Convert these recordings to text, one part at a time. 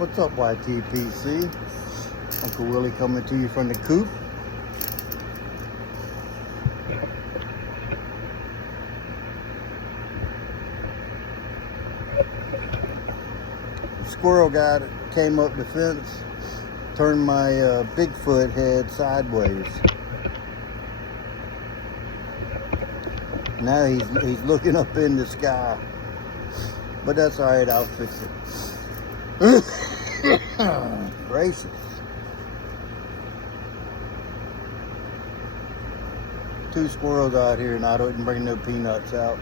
What's up, YTPC? Uncle Willie coming to you from the coop. The squirrel guy that came up the fence turned my Bigfoot head sideways. Now he's looking up in the sky. But that's all right, I'll fix it. Gracious. Two squirrels out here and I didn't bring no peanuts out.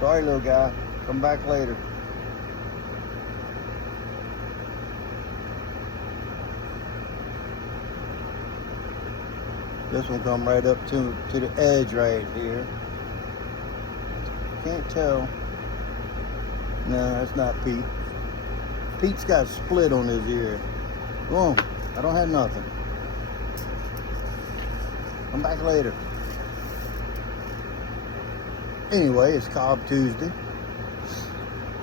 Sorry, little guy. Come back later. This one come right up to the edge right here. Can't tell. No, that's not Pete. Pete's got a split on his ear. Go on. I don't have nothing. Come back later. Anyway, it's Cobb Tuesday.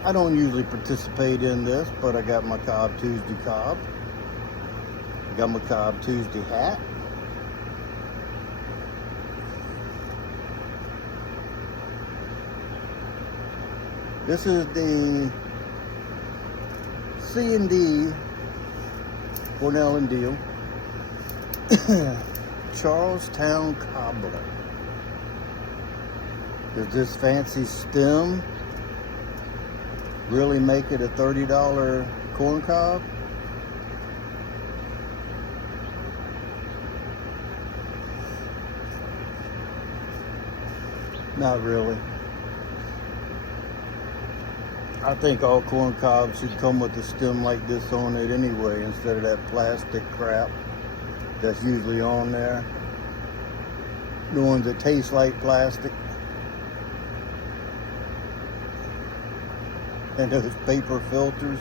I don't usually participate in this, but I got my Cobb Tuesday cob. I got my Cobb Tuesday hat. This is the C&D Cornell and Deal Charlestown Cobbler. Does this fancy stem really make it a $30 corn cob? Not really. I think all corn cobs should come with a stem like this on it anyway, instead of that plastic crap that's usually on there. The ones that taste like plastic. And those paper filters.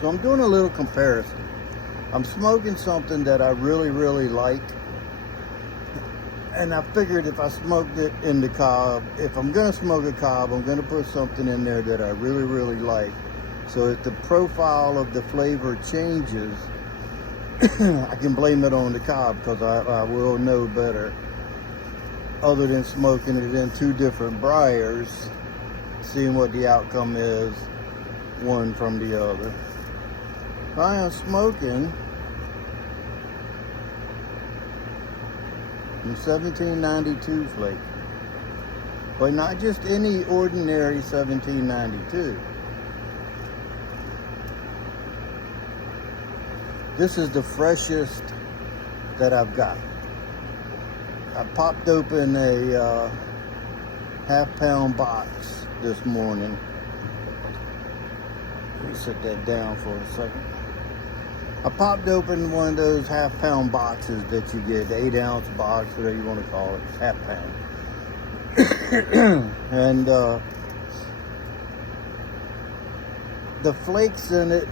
So I'm doing a little comparison. I'm smoking something that I really, really like. And I figured if I smoked it in the cob, if I'm gonna smoke a cob, I'm gonna put something in there that I really, really like. So if the profile of the flavor changes, I can blame it on the cob, because I will know better. Other than smoking it in two different briars, seeing what the outcome is, one from the other. I am smoking in 1792 flake, but not just any ordinary 1792. This is the freshest that I've got. I popped open a half-pound box this morning. Let me set that down for a second. I popped open one of those half-pound boxes that you get, the 8-ounce box, whatever you want to call it, half-pound. And the flakes in it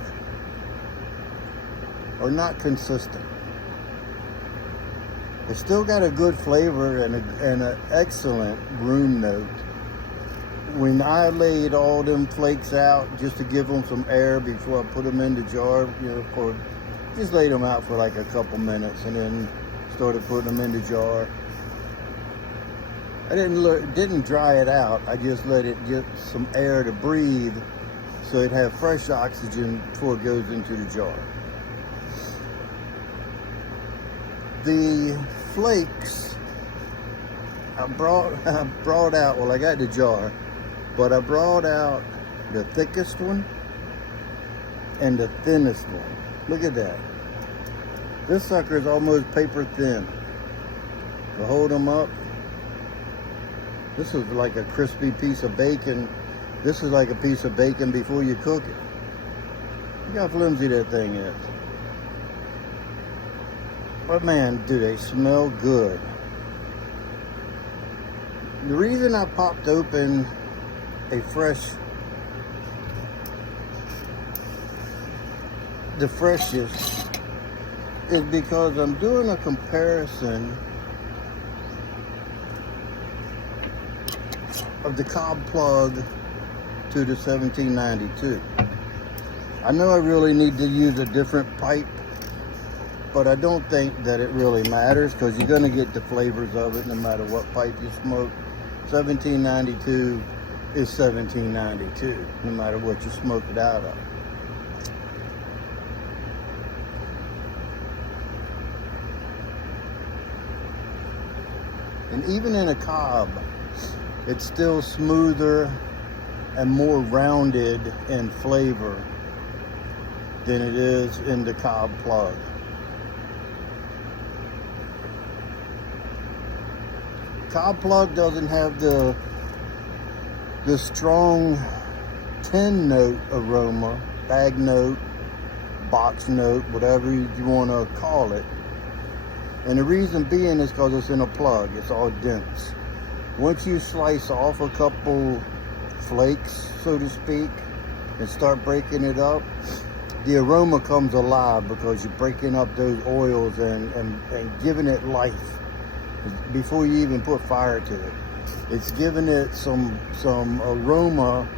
are not consistent. It's still got a good flavor and an excellent room note. When I laid all them flakes out just to give them some air before I put them in the jar, just laid them out for like a couple minutes and then started putting them in the jar. I didn't dry it out. I just let it get some air to breathe so it had fresh oxygen before it goes into the jar. The flakes I brought out, well, I got the jar, but I brought out the thickest one and the thinnest one. Look at that. This sucker is almost paper thin. To hold them up, this is like a crispy piece of bacon. This is like a piece of bacon before you cook it. Look how flimsy that thing is. But man, do they smell good. The reason I popped open the freshest is because I'm doing a comparison of the Cobb plug to the 1792. I know I really need to use a different pipe, but I don't think that it really matters because you're going to get the flavors of it no matter what pipe you smoke. 1792 is 1792, no matter what you smoke it out of. And even in a Cobb, it's still smoother and more rounded in flavor than it is in the Cobb plug. Cobb plug doesn't have the strong tin note aroma, bag note, box note, whatever you want to call it. And the reason being is because it's in a plug. It's all dense. Once you slice off a couple flakes, so to speak, and start breaking it up, the aroma comes alive because you're breaking up those oils and giving it life before you even put fire to it. It's giving it some aroma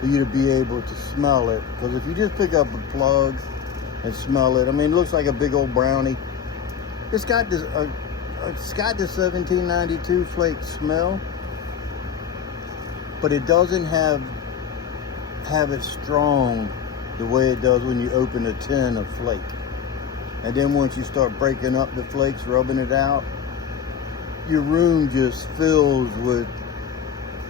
for you to be able to smell it. Because if you just pick up a plug and smell it, I mean, it looks like a big old brownie. It's got this, it's got the 1792 flake smell, but it doesn't have it strong the way it does when you open a tin of flake. And then once you start breaking up the flakes, rubbing it out, your room just fills with.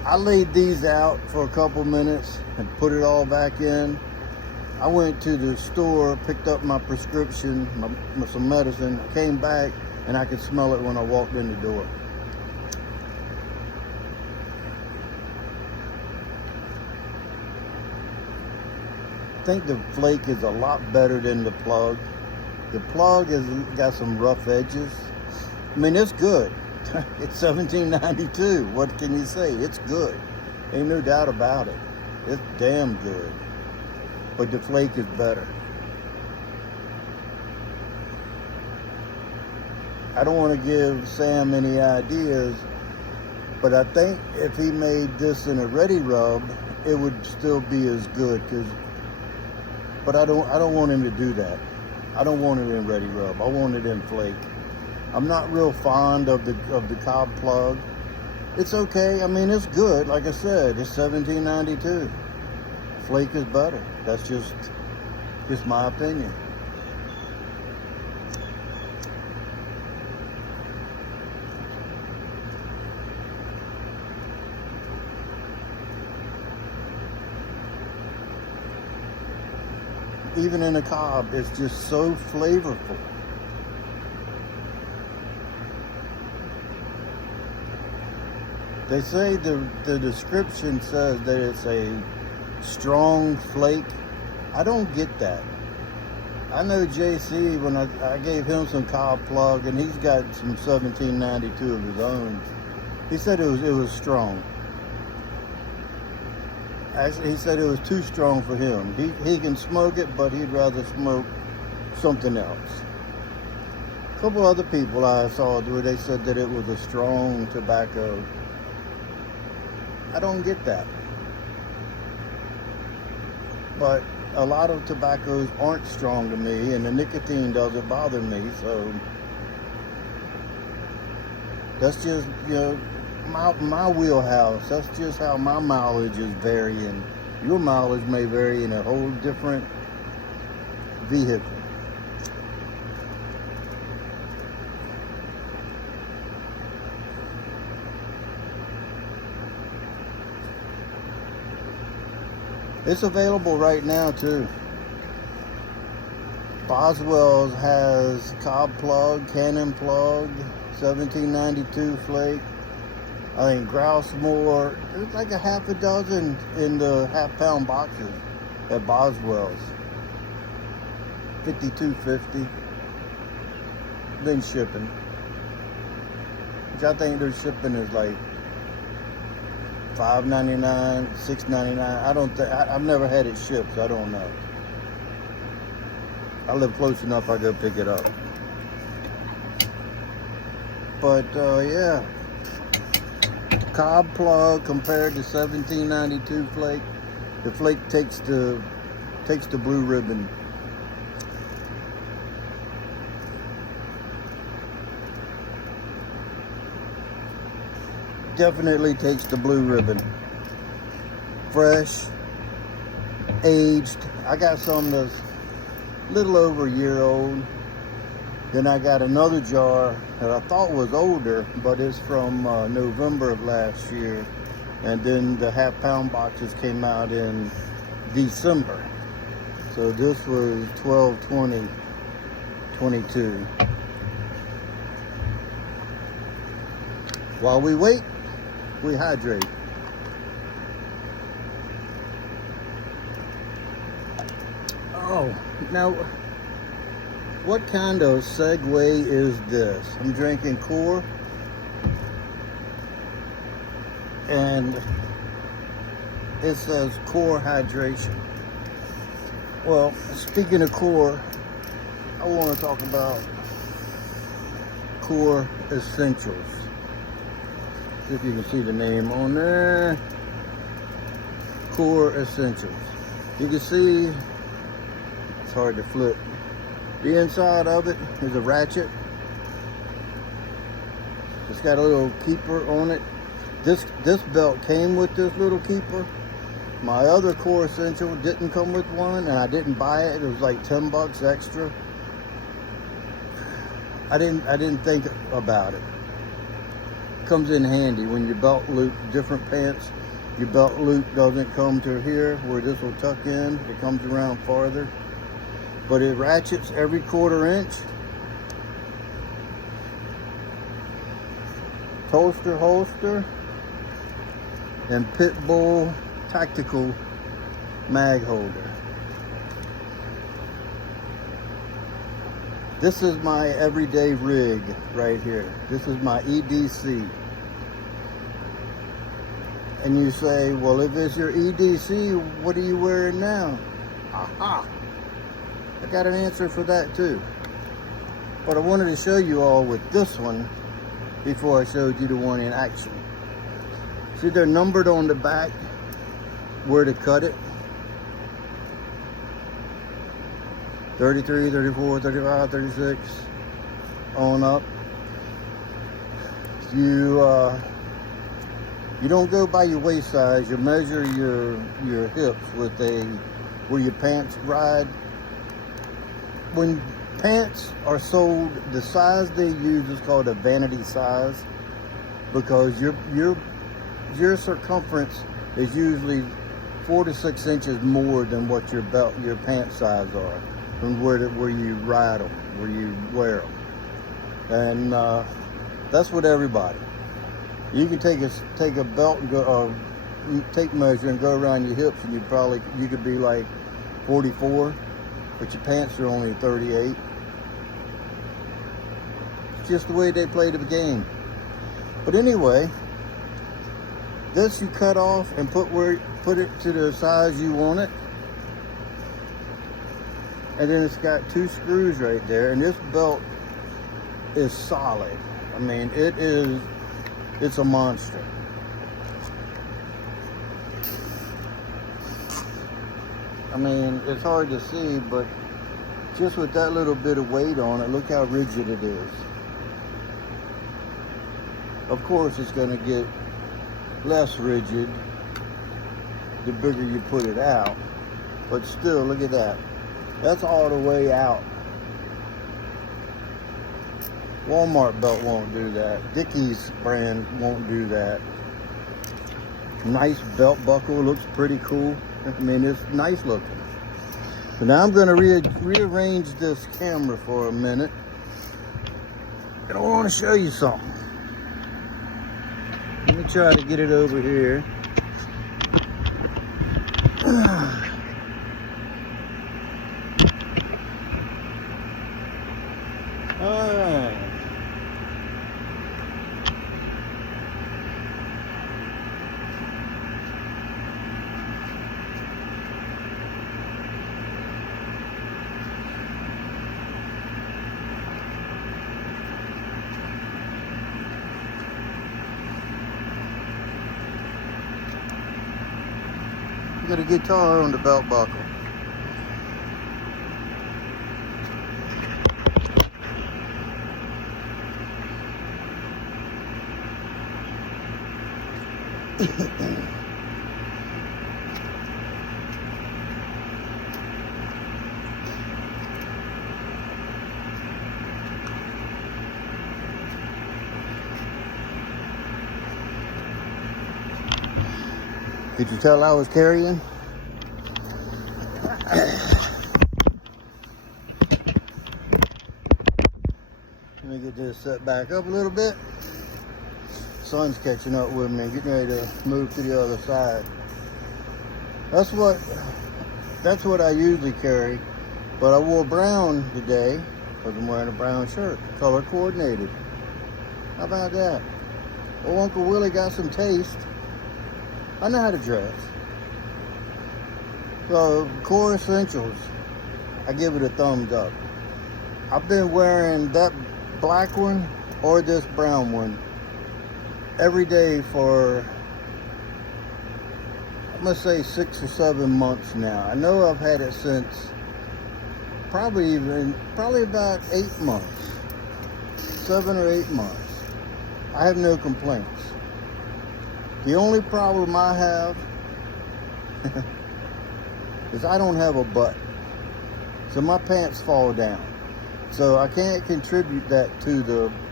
I laid these out for a couple minutes and put it all back in. I went to the store, picked up my prescription, some medicine, came back, and I could smell it when I walked in the door. I think the flake is a lot better than the plug. The plug has got some rough edges. I mean, it's good. It's 1792. What can you say? It's good. Ain't no doubt about it. It's damn good. But the flake is better. I don't want to give Sam any ideas, but I think if he made this in a ready rub, it would still be as good. But I don't want him to do that. I don't want it in ready rub. I want it in flake. I'm not real fond of the Cobb plug. It's okay. I mean, it's good. Like I said, it's 1792. Flake is better. That's just my opinion. Even in a Cobb, it's just so flavorful. They say the description says that it's a strong flake. I don't get that. I know JC, when I gave him some Cobb plug, and he's got some 1792 of his own. He said it was strong. Actually, he said it was too strong for him. He can smoke it, but he'd rather smoke something else. A couple other people I saw where they said that it was a strong tobacco. I don't get that. But a lot of tobaccos aren't strong to me, and the nicotine doesn't bother me, so that's just, you know, my wheelhouse. That's just how my mileage is varying. Your mileage may vary in a whole different vehicle. It's available right now too. Boswell's has Cobb plug, Cannon plug, 1792 flake. I think Grousemore, there's like a half a dozen in the half-pound boxes at Boswell's. $52.50. Then shipping, which I think their shipping is like $5.99, $6.99. I've never had it shipped, so I don't know. I live close enough, I go pick it up. But yeah, Cobb plug compared to 1792 flake. The flake takes the blue ribbon. Definitely takes the blue ribbon. Fresh, aged. I got some that's a little over a year old. Then I got another jar that I thought was older, but it's from November of last year. And then the half-pound boxes came out in December. So this was 12/20/22. While we wait, we hydrate. Oh, now, what kind of segue is this? I'm drinking Core, and it says Core Hydration. Well, speaking of Core, I want to talk about Core Essentials. See if you can see the name on there. Core Essentials. You can see, it's hard to flip. The inside of it is a ratchet. It's got a little keeper on it. This belt came with this little keeper. My other Core Essential didn't come with one, and I didn't buy it. It was like 10 bucks extra. I didn't think about it. Comes in handy when you belt loop different pants. Your belt loop doesn't come to here where this will tuck in. It comes around farther. But it ratchets every 1/4 inch. Holster, and Pitbull tactical mag holder. This is my everyday rig right here. This is my EDC. And you say, well, if it's your EDC, what are you wearing now? Aha! I got an answer for that too. But I wanted to show you all with this one before I showed you the one in action. See, they're numbered on the back where to cut it. 33, 34, 35, 36, on up. You don't go by your waist size. You measure your hips with where your pants ride. When pants are sold, the size they use is called a vanity size, because your circumference is usually 4 to 6 inches more than what your pant size are, from where you ride them, where you wear them. And that's with everybody. You can take a belt and go, tape measure and go around your hips, and you could be like 44, but your pants are only 38. It's just the way they play the game. But anyway, this you cut off and put it to the size you want it. And then it's got 2 screws right there, and this belt is solid. I mean, it's a monster. I mean, it's hard to see, but just with that little bit of weight on it, look how rigid it is. Of course, it's going to get less rigid the bigger you put it out, but still, look at that. That's all the way out. Walmart belt won't do that. Dickies brand won't do that. Nice belt buckle, looks pretty cool. I mean, it's nice looking. So now I'm going to rearrange this camera for a minute. And I want to show you something. Let me try to get it over here. Alright. Got a guitar on the belt buckle. Did you tell I was carrying? Let me get this set back up a little bit. Sun's catching up with me and getting ready to move to the other side. That's what I usually carry, but I wore brown today because I'm wearing a brown shirt, color coordinated. How about that? Well, Uncle Willie got some taste. I know how to dress. So, Core Essentials, I give it a thumbs up. I've been wearing that black one or this brown one every day for, I'm gonna say 6 or 7 months now. I know I've had it since probably about 8 months, 7 or 8 months. I have no complaints. The only problem I have is I don't have a butt. So my pants fall down. So I can't contribute that to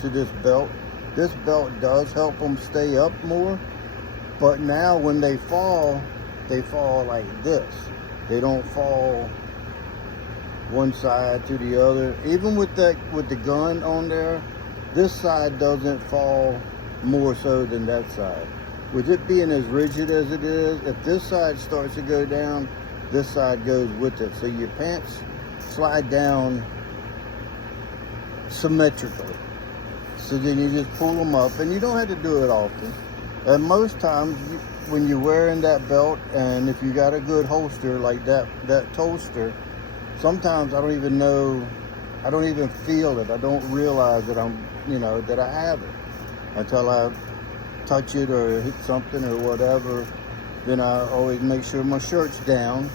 this belt. This belt does help them stay up more. But now when they fall like this. They don't fall one side to the other. Even with the gun on there, this side doesn't fall more so than that side. With it being as rigid as it is, if this side starts to go down, this side goes with it. So your pants slide down symmetrically. So then you just pull them up, and you don't have to do it often. And most times when you're wearing that belt, and if you got a good holster like that toaster, sometimes I don't even feel it. I don't realize that that I have it until I touch it or hit something or whatever. Then I always make sure my shirt's down.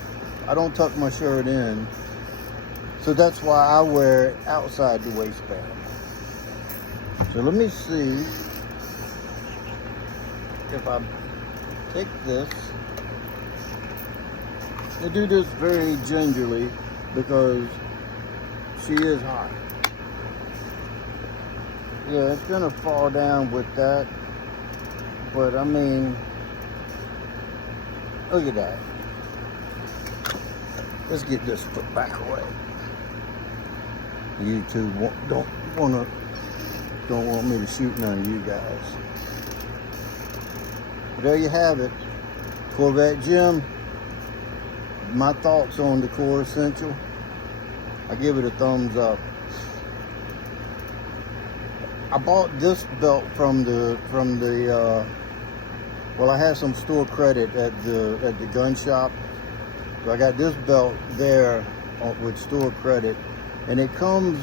I don't tuck my shirt in. So that's why I wear it outside the waistband. So let me see if I take this. I do this very gingerly because she is hot. Yeah, it's gonna fall down with that. But I mean, look at that. Let's get this foot back away. You two don't want me to shoot none of you guys. But there you have it. Corvette Jim. My thoughts on the Core Essential. I give it a thumbs up. I bought this belt from the well, I had some store credit at the gun shop. So I got this belt there with store credit, and it comes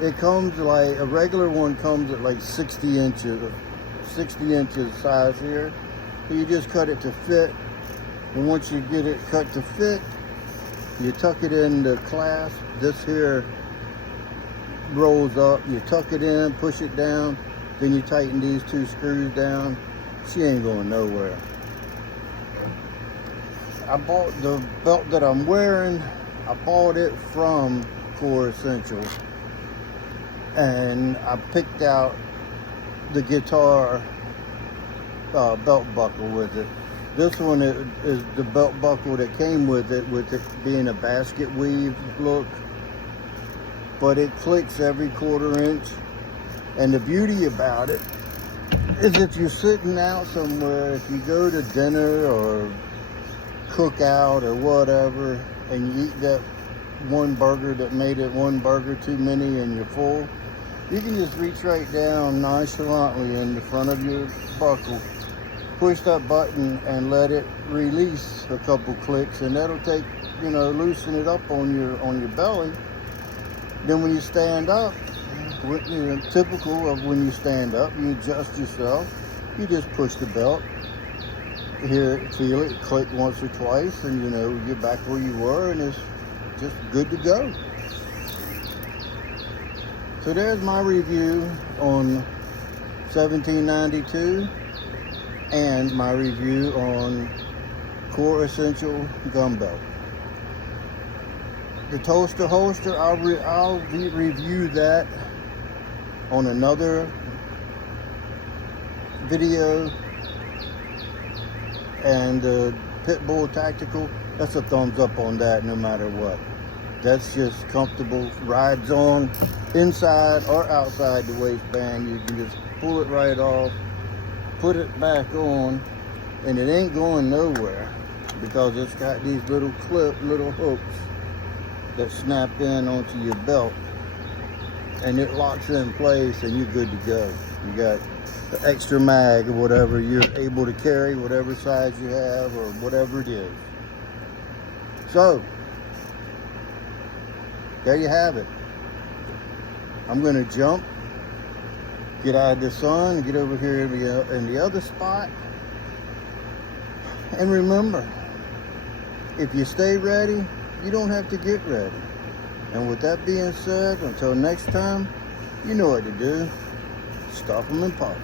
like a regular one comes at like 60 inches size here. So you just cut it to fit, and once you get it cut to fit, you tuck it in the clasp. This here rolls up, you tuck it in, push it down, then you tighten these 2 screws down. She ain't going nowhere. I bought the belt that I'm wearing, I bought it from Core Essential, and I picked out the guitar belt buckle with it. This one is the belt buckle that came with it being a basket weave look, but it clicks every 1/4 inch. And the beauty about it is if you're sitting out somewhere, if you go to dinner or cook out or whatever, and you eat that one burger that made it one burger too many and you're full, you can just reach right down nonchalantly in the front of your buckle, push that button and let it release a couple clicks, and that'll take, loosen it up on your belly. Then when you stand up, typical of when you stand up, you adjust yourself, you just push the belt, feel it, click once or twice, and you know, you're back where you were, and it's just good to go. So there's my review on 1792 and my review on Core Essential Gun Belt. The toaster holster, I'll review that on another video. And the Pitbull Tactical, that's a thumbs up on that no matter what. That's just comfortable, rides on inside or outside the waistband. You can just pull it right off, put it back on, and it ain't going nowhere because it's got these little hooks that snap in onto your belt, and it locks in place, and you're good to go. You got the extra mag or whatever you're able to carry, whatever size you have or whatever it is. So there you have it. I'm gonna jump, get out of the sun, and get over here in the other spot. And remember, if you stay ready, you don't have to get ready. And with that being said, until next time, you know what to do. Stop them and pop them.